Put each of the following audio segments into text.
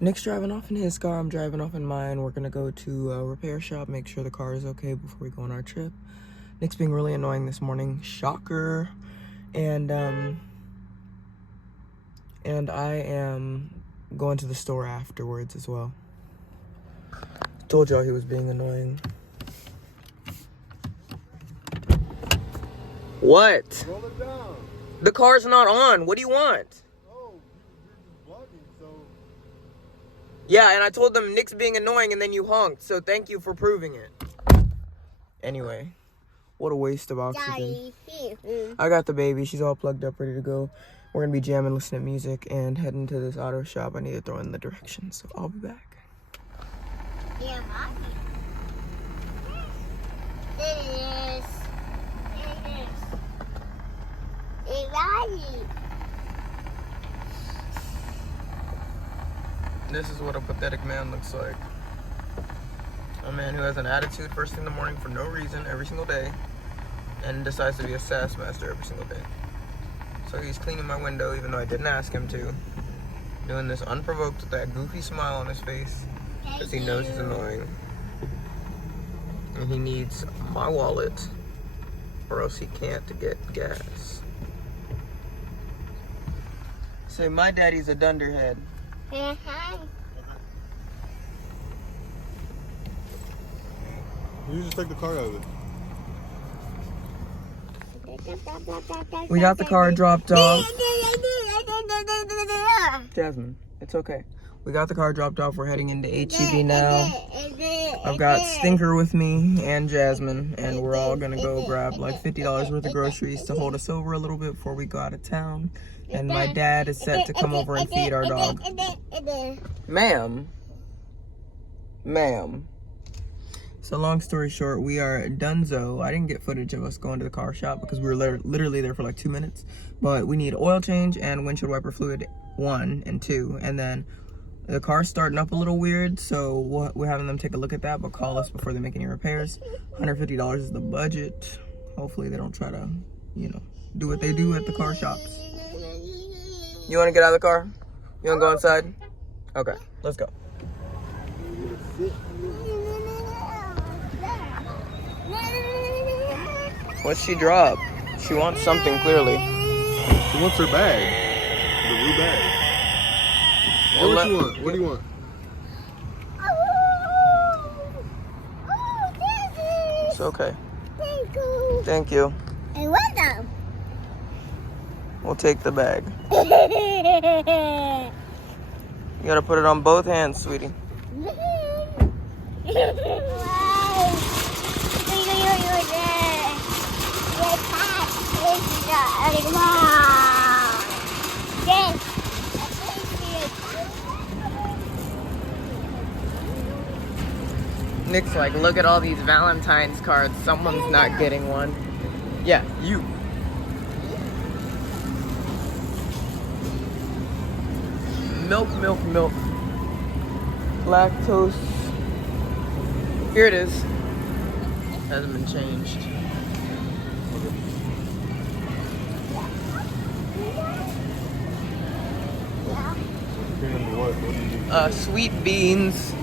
Nick's driving off in his car. I'm driving off in mine. We're gonna go to a repair shop, make sure the car is okay before we go on our trip. Nick's being really annoying this morning. Shocker. And I am going to the store afterwards as well. Told y'all he was being annoying. What? Roll it down. The car's not on. What do you want? Oh, you're vlogging, so. Yeah, and I told them Nick's being annoying and then you honked, so thank you for proving it. Anyway, what a waste of oxygen. I got the baby. She's all plugged up, ready to go. We're going to be jamming, listening to music, and heading to this auto shop. I need to throw in the directions, so I'll be back. Yeah, it is. This is what a pathetic man looks like. A man who has an attitude first thing in the morning for no reason every single day and decides to be a sass master every single day. So he's cleaning my window even though I didn't ask him to. Doing this unprovoked with that goofy smile on his face because he knows he's annoying. And he needs my wallet or else he can't get gas. Say, my daddy's a dunderhead. You just take the car out of it. We got the car dropped off. Jasmine, it's okay. We got the car dropped off. We're heading into HEB now. I've got Stinker with me and Jasmine, and we're all gonna go grab like $50 worth of groceries to hold us over a little bit before we go out of town. And my dad is set to come over and feed our dog. Ma'am. So long story short, we are donezo. I didn't get footage of us going to the car shop because we were literally there for like 2 minutes. But we need oil change and windshield wiper fluid 1 and 2. And then the car's starting up a little weird, so we're having them take a look at that, but call us before they make any repairs. $150 is the budget. Hopefully they don't try to, do what they do at the car shops. You want to get out of the car? You want to go inside? Okay, let's go. What's she drop? She wants something, clearly. She wants her bag. The blue bag. Well, what you want? What do you want? It's okay. Thank you. And welcome. We'll take the bag. You gotta put it on both hands, sweetie. Nick's like, look at all these Valentine's cards. Someone's not getting one. Yeah, you. Milk. Lactose. Here it is. Hasn't been changed. What do you need? Sweet beans.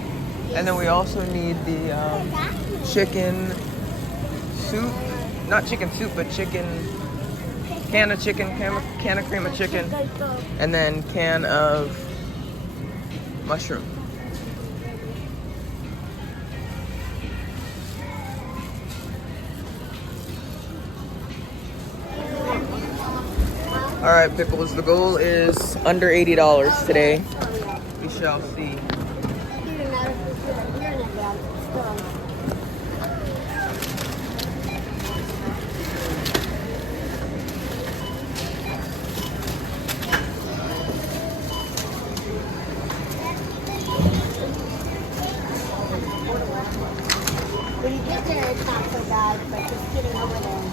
And then we also need the chicken soup. Not chicken soup, but can of cream of chicken. And then can of mushroom. Alright, Pickles, the goal is under $80 today. We shall see. When you get there, it's not so bad, but just getting over there.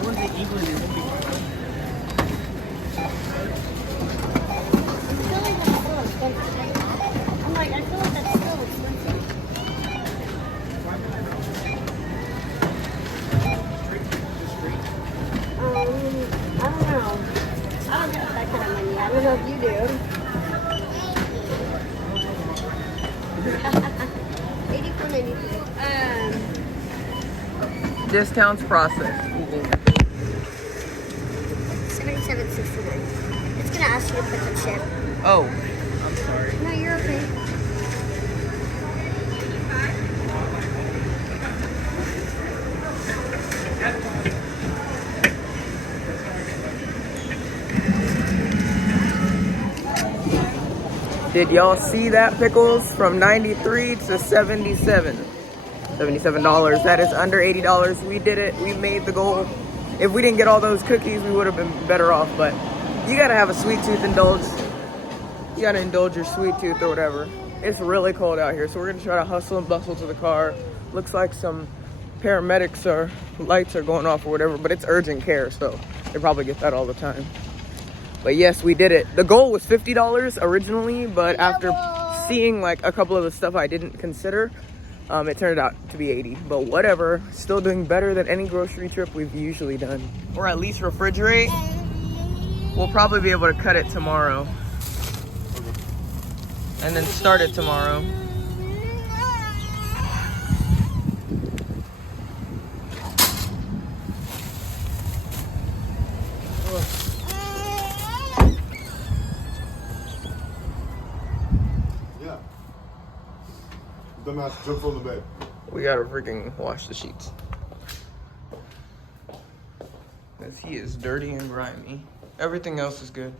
Where's the England? I hope you do. 84.93. Discounts processed. 77.69. It's gonna ask you to put the chip. Oh, I'm sorry. No, you're okay. Did y'all see that, pickles? From 93 to 77. $77. That is under $80. We did it. We made the goal. If we didn't get all those cookies, we would have been better off. But you gotta have a sweet tooth indulge. You gotta indulge your sweet tooth or whatever. It's really cold out here, so we're gonna try to hustle and bustle to the car. Looks like some paramedics or lights are going off or whatever, but it's urgent care, so they probably get that all the time. But yes, we did it. The goal was $50 originally, but after seeing like a couple of the stuff I didn't consider, it turned out to be 80. But whatever, still doing better than any grocery trip we've usually done. Or at least refrigerate. We'll probably be able to cut it tomorrow. And then start it tomorrow. Dumbass jumps on the bed. We gotta freaking wash the sheets. Because he is dirty and grimy. Everything else is good.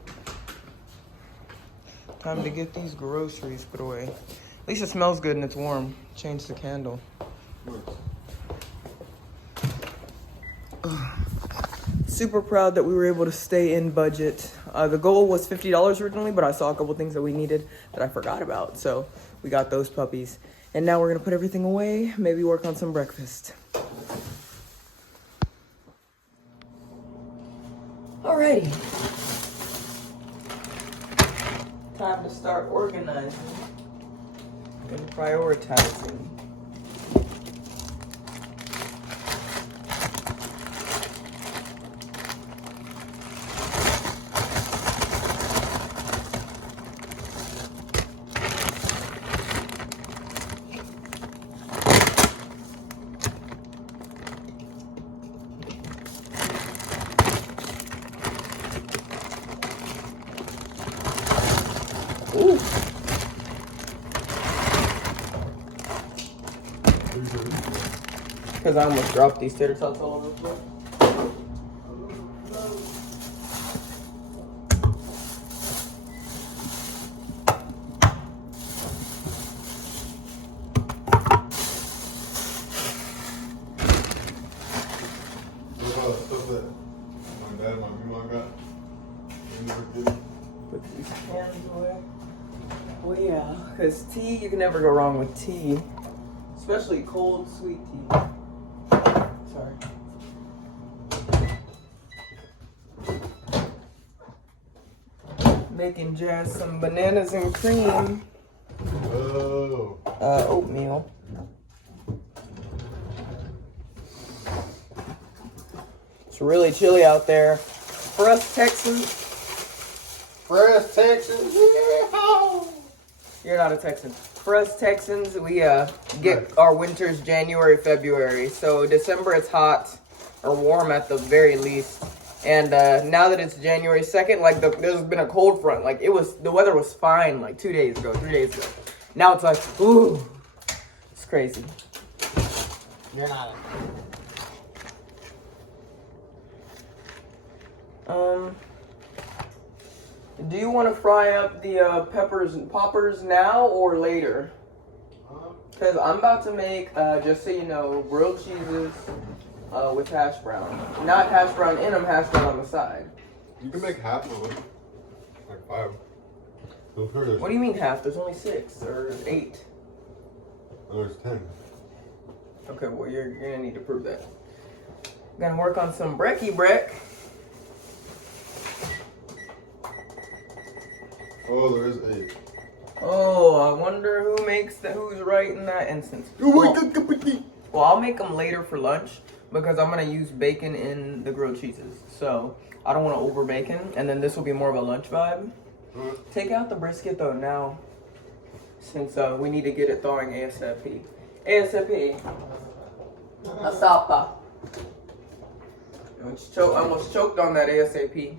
Time to get these groceries put away. At least it smells good and it's warm. Change the candle. Super proud that we were able to stay in budget. The goal was $50 originally, but I saw a couple things that we needed that I forgot about. So we got those puppies. And now we're gonna put everything away, maybe work on some breakfast. Alrighty. Time to start organizing and prioritizing. Ooh. Because I almost dropped these tater tots all over the floor. Stuff that my dad and my grandma got. They never did. Put these cans away. Well, yeah, because tea, you can never go wrong with tea. Especially cold, sweet tea. Sorry. Making Jazz some bananas and cream. Oh. Oatmeal. It's really chilly out there. For us Texans. You're not a Texan. For us Texans, we get our winters January, February. So December it's hot or warm at the very least. And now that it's January 2nd, like there's been a cold front. Like the weather was fine like 2 days ago, 3 days ago. Now it's like, ooh, it's crazy. You're not. Do you want to fry up the peppers and poppers now or later? Because I'm about to make, just so you know, grilled cheeses with hash brown. Not hash brown in them, hash brown on the side. You can make half of it. Like 5. What do you mean half? There's only 6 or 8. Oh, there's 10. Okay, well, you're going to need to prove that. I'm going to work on some brekkie brek. Oh, there is 8. Oh, I wonder who makes that, who's right in that instance. Well, I'll make them later for lunch because I'm going to use bacon in the grilled cheeses. So I don't want to over bacon, and then this will be more of a lunch vibe. Take out the brisket though now, since we need to get it thawing ASAP. ASAP. Asapa. I almost choked on that ASAP.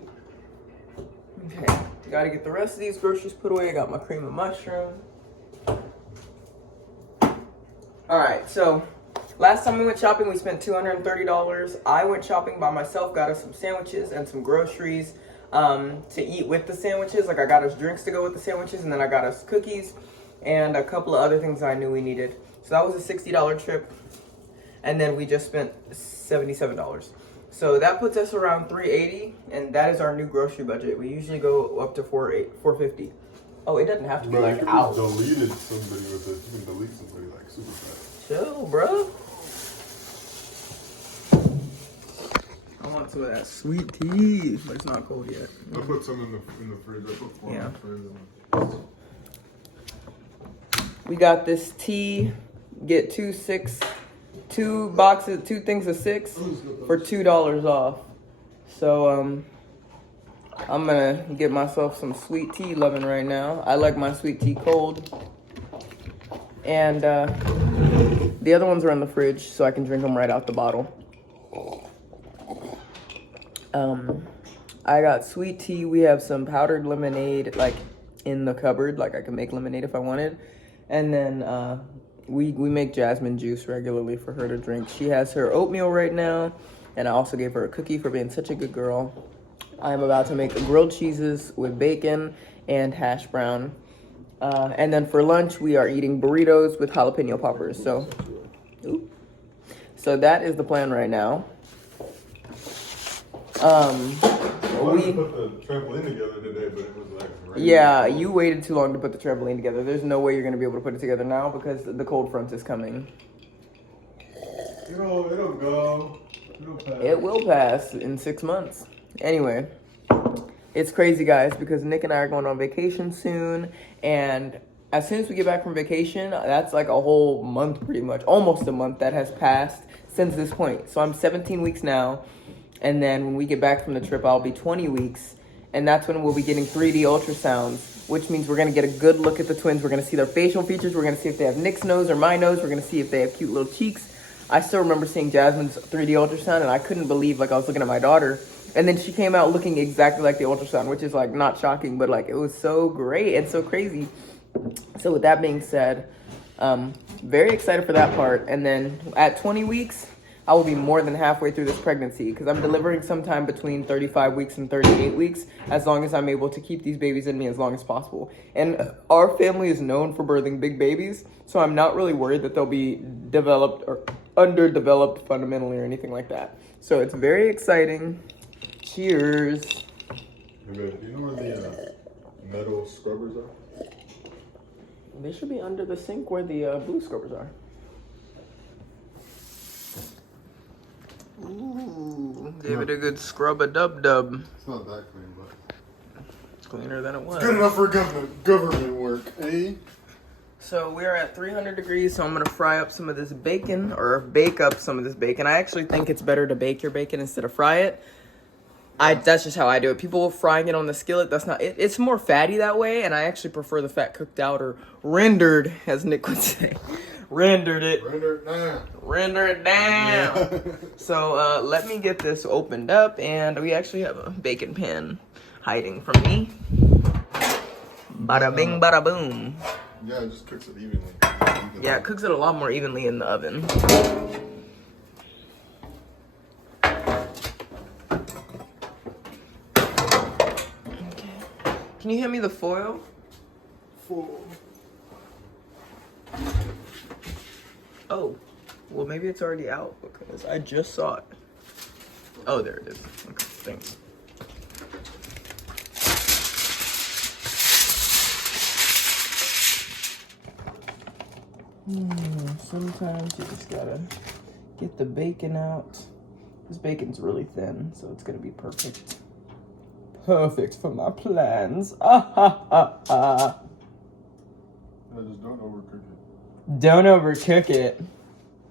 Okay, gotta get the rest of these groceries put away. I got my cream of mushroom. Alright, so last time we went shopping, we spent $230. I went shopping by myself, got us some sandwiches and some groceries to eat with the sandwiches. Like I got us drinks to go with the sandwiches, and then I got us cookies and a couple of other things I knew we needed. So that was a $60 trip, and then we just spent $77. So that puts us around $380, and that is our new grocery budget. We usually go up to $450. Oh, it doesn't have to be Bro, like you out. deleted somebody with it. You can delete somebody like super fast. Chill, bro. I want some of that sweet tea, but it's not cold yet. I put some in the fridge. I put 4 in the fridge. We got this tea. Get two things of 6 for $2 off. So I'm gonna get myself some sweet tea loving right now. I like my sweet tea cold. And the other ones are in the fridge, so I can drink them right out the bottle. I got sweet tea. We have some powdered lemonade, like in the cupboard. Like I can make lemonade if I wanted. And then we make jasmine juice regularly for her to drink. She has her oatmeal right now, and I also gave her a cookie for being such a good girl. I am about to make grilled cheeses with bacon and hash brown. And then for lunch, we are eating burritos with jalapeno poppers. So that is the plan right now. I wanted to put the trampoline together today, but it was like raining. Yeah, you waited too long to put the trampoline together. There's no way you're gonna be able to put it together now because the cold front is coming. It'll go. It'll pass. It will pass in 6 months. Anyway, it's crazy, guys, because Nick and I are going on vacation soon, and as soon as we get back from vacation, that's like a whole month pretty much, almost a month that has passed since this point. So I'm 17 weeks now, and then when we get back from the trip, I'll be 20 weeks, and that's when we'll be getting 3D ultrasounds, which means we're gonna get a good look at the twins. We're gonna see their facial features. We're gonna see if they have Nick's nose or my nose. We're gonna see if they have cute little cheeks. I still remember seeing Jasmine's 3D ultrasound, and I couldn't believe, like, I was looking at my daughter, and then she came out looking exactly like the ultrasound, which is, like, not shocking, but, like, it was so great and so crazy. So with that being said, very excited for that part. And then at 20 weeks, I will be more than halfway through this pregnancy because I'm delivering sometime between 35 weeks and 38 weeks, as long as I'm able to keep these babies in me as long as possible. And our family is known for birthing big babies, so I'm not really worried that they'll be developed or underdeveloped fundamentally or anything like that. So it's very exciting. Cheers. Hey, babe, do you know where the metal scrubbers are? They should be under the sink where the blue scrubbers are. Ooh, gave it a good scrub-a-dub-dub. It's not that clean, but It's cleaner than it was. good enough for government work, eh? So we're at 300 degrees, so I'm gonna fry up some of this bacon, or bake up some of this bacon. I actually think it's better to bake your bacon instead of fry it. That's just how I do it. People frying it on the skillet, that's not, it's more fatty that way, and I actually prefer the fat cooked out or rendered, as Nick would say. Rendered it. Render it down. Render it down. Yeah. So let me get this opened up, and we actually have a bacon pan hiding from me. Bada bing, bada boom. Yeah, it just cooks it evenly. Yeah, it cooks it a lot more evenly in the oven. Okay. Can you hand me the foil? Oh, well maybe it's already out because I just saw it. Oh, there it is. Okay, thanks. Sometimes you just gotta get the bacon out. This bacon's really thin, so it's gonna be perfect. Perfect for my plans. Ah ha ha ha. Yeah, just don't overcook it. Don't overcook it.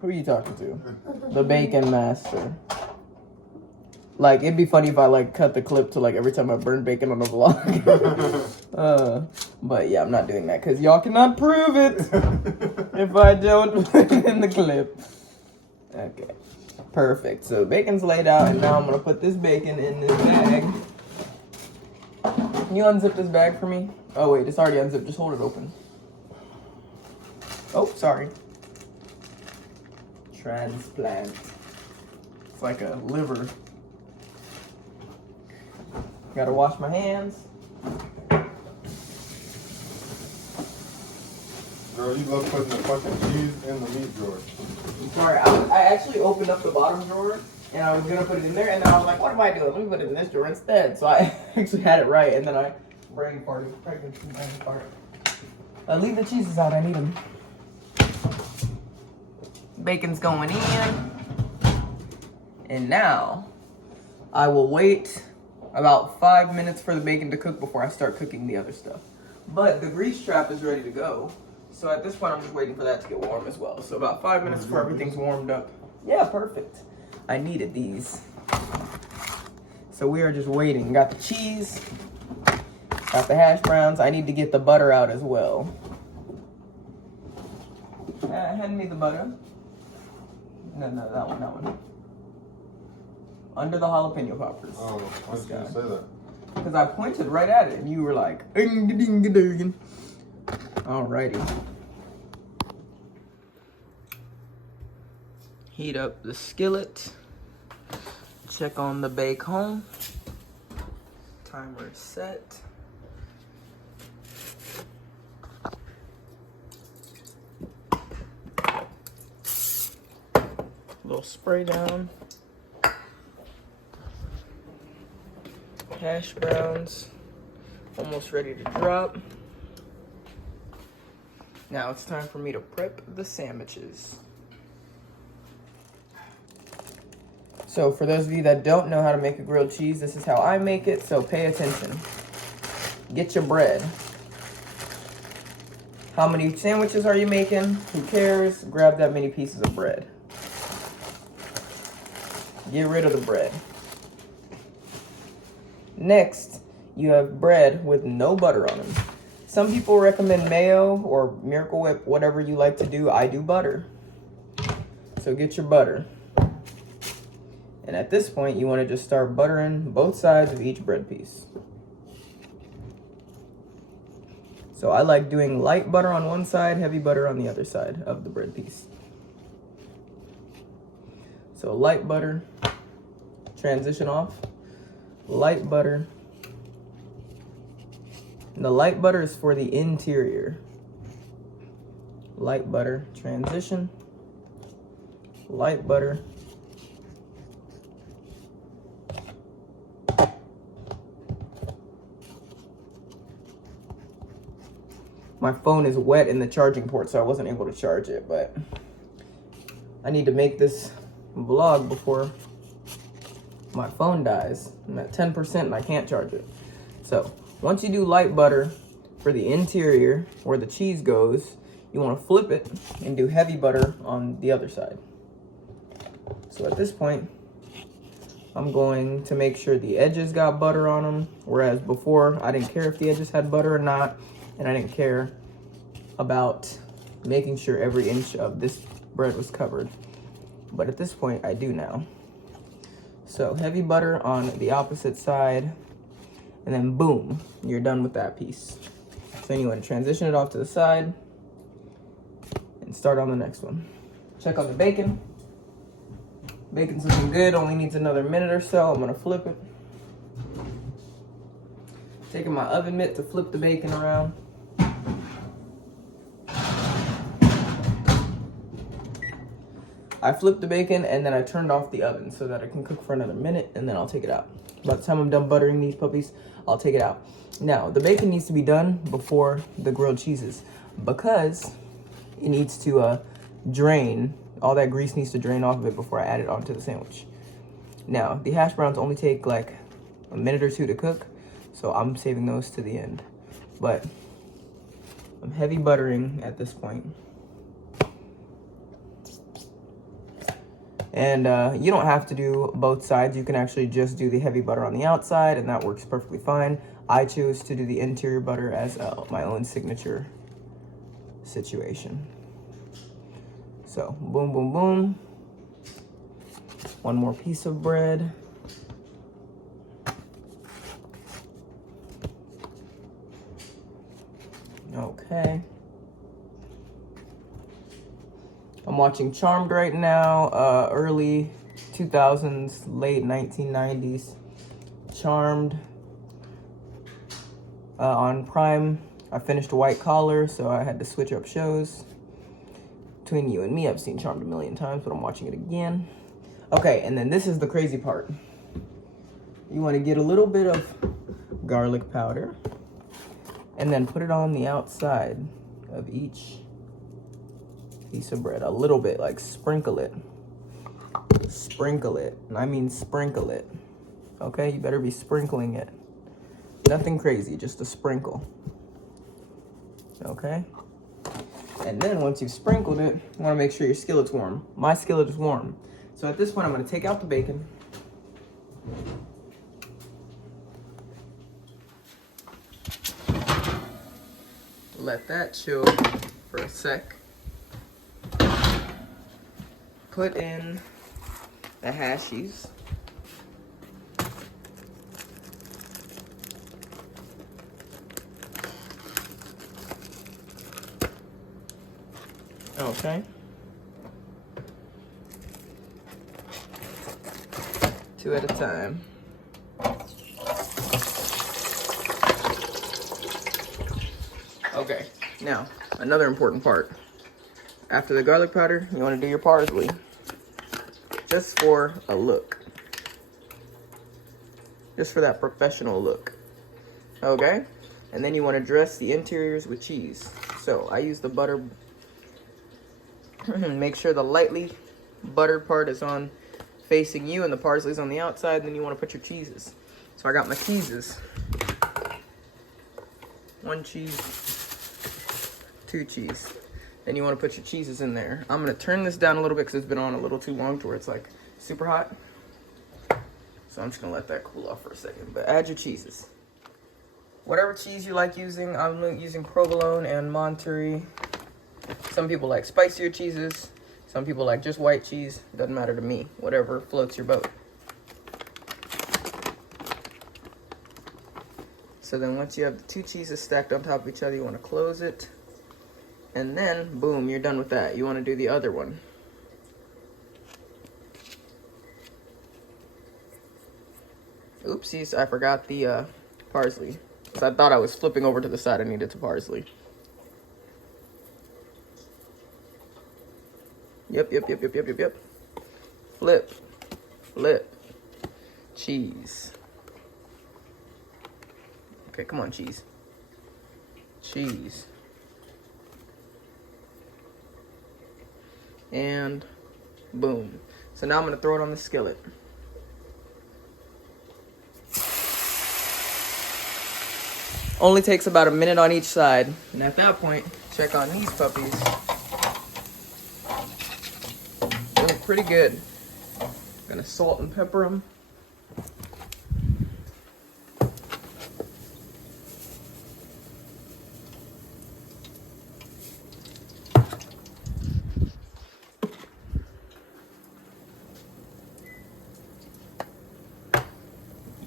Who are you talking to? The bacon master. Like, it'd be funny if I, like, cut the clip to, like, every time I burn bacon on a vlog. But, yeah, I'm not doing that because y'all cannot prove it if I don't put it in the clip. Okay. Perfect. So, bacon's laid out, and now I'm going to put this bacon in this bag. Can you unzip this bag for me? Oh, wait, it's already unzipped. Just hold it open. Oh, sorry. Transplant. It's like a liver. Gotta wash my hands. Girl, you love putting the fucking cheese in the meat drawer. Sorry, I actually opened up the bottom drawer and I was gonna put it in there, and then I was like, what am I doing? Let me put it in this drawer instead. So I actually had it right, and then I brain farted. Leave the cheeses out, I need them. Bacon's going in. And now I will wait about 5 minutes for the bacon to cook before I start cooking the other stuff. But the grease trap is ready to go. So at this point, I'm just waiting for that to get warm as well. So about 5 minutes before everything's warmed up. Yeah, perfect. I needed these. So we are just waiting. Got the cheese. Got the hash browns. I need to get the butter out as well. Hand me the butter. No, that one. Under the jalapeno poppers. Oh, why did you say that? Because I pointed right at it and you were like, ding-a-ding-a-ding. Alrighty. Heat up the skillet. Check on the bacon. Timer is set. Little spray down. Hash browns almost ready to drop. Now it's time for me to prep the sandwiches. So for those of you that don't know how to make a grilled cheese, this is how I make it, so pay attention. Get your bread. How many sandwiches are you making? Who cares? Grab that many pieces of bread. Get rid of the bread. Next, you have bread with no butter on them. Some people recommend mayo or Miracle Whip, whatever you like to do. I do butter. So get your butter. And at this point, you want to just start buttering both sides of each bread piece. So I like doing light butter on one side, heavy butter on the other side of the bread piece. So light butter, transition off. Light butter. And the light butter is for the interior. Light butter, transition. Light butter. My phone is wet in the charging port, so I wasn't able to charge it, but I need to make this vlog before my phone dies. I'm at 10% and I can't charge it. So once you do light butter for the interior where the cheese goes, you want to flip it and do heavy butter on the other side. So at this point, I'm going to make sure the edges got butter on them, whereas before I didn't care if the edges had butter or not, and I didn't care about making sure every inch of this bread was covered. But at this point, I do now. So heavy butter on the opposite side, and then boom, you're done with that piece. So then you want to transition it off to the side and start on the next one. Check on the bacon. Bacon's looking good, only needs another minute or so. I'm gonna flip it. Taking my oven mitt to flip the bacon around. I flipped the bacon and then I turned off the oven so that it can cook for another minute, and then I'll take it out. By the time I'm done buttering these puppies, I'll take it out. Now, the bacon needs to be done before the grilled cheeses because it needs to drain. All that grease needs to drain off of it before I add it onto the sandwich. Now, the hash browns only take like a minute or two to cook, so I'm saving those to the end. But I'm heavy buttering at this point. And you don't have to do both sides. You can actually just do the heavy butter on the outside, and that works perfectly fine. I chose to do the interior butter as my own signature situation. So, boom, boom, boom. One more piece of bread. Okay. I'm watching Charmed right now, early 2000s, late 1990s. Charmed on Prime. I finished White Collar, so I had to switch up shows. Between you and me, I've seen Charmed a million times, but I'm watching it again. Okay, and then this is the crazy part. You want to get a little bit of garlic powder and then put it on the outside of each piece of bread. A little bit, like sprinkle it. Sprinkle it. And I mean sprinkle it. Okay, you better be sprinkling it. Nothing crazy, just a sprinkle. Okay? And then once you've sprinkled it, you want to make sure your skillet's warm. My skillet is warm. So at this point, I'm going to take out the bacon. Let that chill for a sec. Put in the hashies. Okay. 2 at a time. Okay, now, another important part. After the garlic powder, you want to do your parsley. Just for a look. Just for that professional look. Okay? And then you want to dress the interiors with cheese. So, I use the butter. Make sure the lightly buttered part is on facing you and the parsley's on the outside. Then you want to put your cheeses. So, I got my cheeses. 1 cheese. 2 cheese. Then you want to put your cheeses in there. I'm going to turn this down a little bit because it's been on a little too long to where it's like super hot. So I'm just going to let that cool off for a second. But add your cheeses. Whatever cheese you like using. I'm using provolone and Monterey. Some people like spicier cheeses. Some people like just white cheese. Doesn't matter to me. Whatever floats your boat. So then once you have the 2 cheeses stacked on top of each other, you want to close it. And then, boom, you're done with that. You want to do the other one. Oopsies, I forgot the parsley. Because I thought I was flipping over to the side I needed to parsley. Yep. Flip. Cheese. Okay, come on, cheese. Cheese. And boom. So now I'm going to throw it on the skillet. Only takes about a minute on each side. And at that point, check on these puppies. They look pretty good. Gonna salt and pepper them.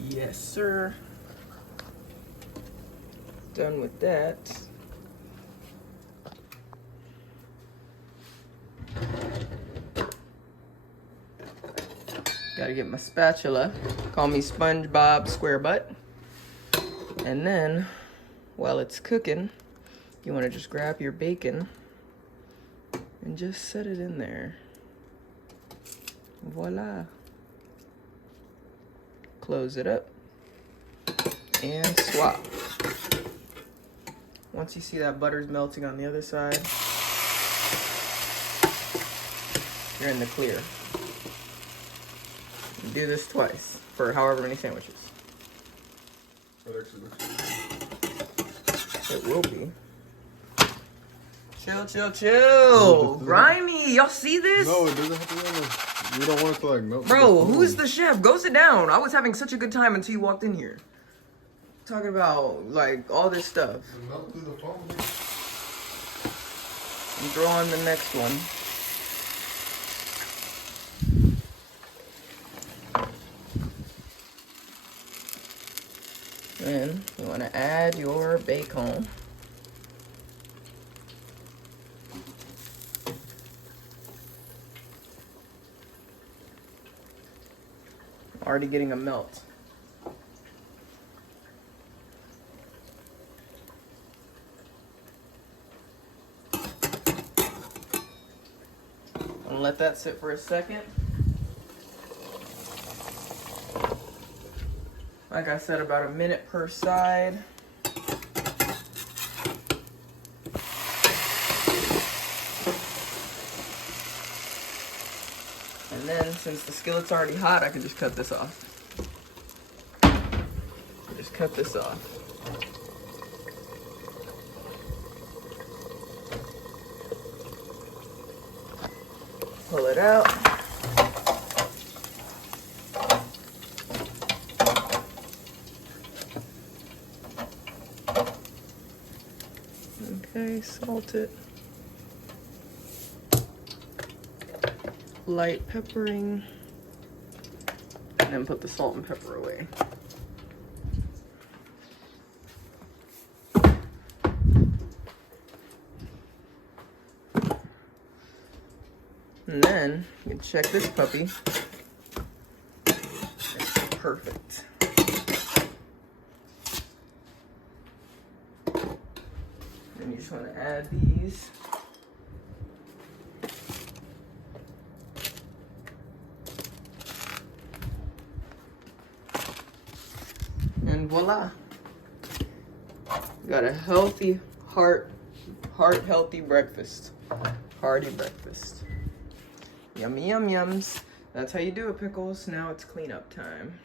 Yes, sir. Done with that. Gotta get my spatula. Call me SpongeBob SquareButt. And then, while it's cooking, you want to just grab your bacon and just set it in there. Voila. Close it up and swap. Once you see that butter's melting on the other side, you're in the clear. You do this twice for however many sandwiches. It will be. Chill. Grimy, y'all see this? No, it doesn't have to be on You don't want it to like melt. Bro, who's the chef? Go sit down. I was having such a good time until you walked in here. Talking about like all this stuff. Melt through the foam. And throw on the next one. Then you want to add your bacon. Already getting a melt. And let that sit for a second. Like I said, about a minute per side. And then, since the skillet's already hot, I can just cut this off. Just cut this off. Pull it out. Okay, salt it. Light peppering. And then put the salt and pepper away. And then you can check this puppy. It's perfect. And you just want to add these. And voila. Got a healthy, heart healthy breakfast. Hearty breakfast. Yummy yum yums. That's how you do it, pickles. Now it's cleanup time.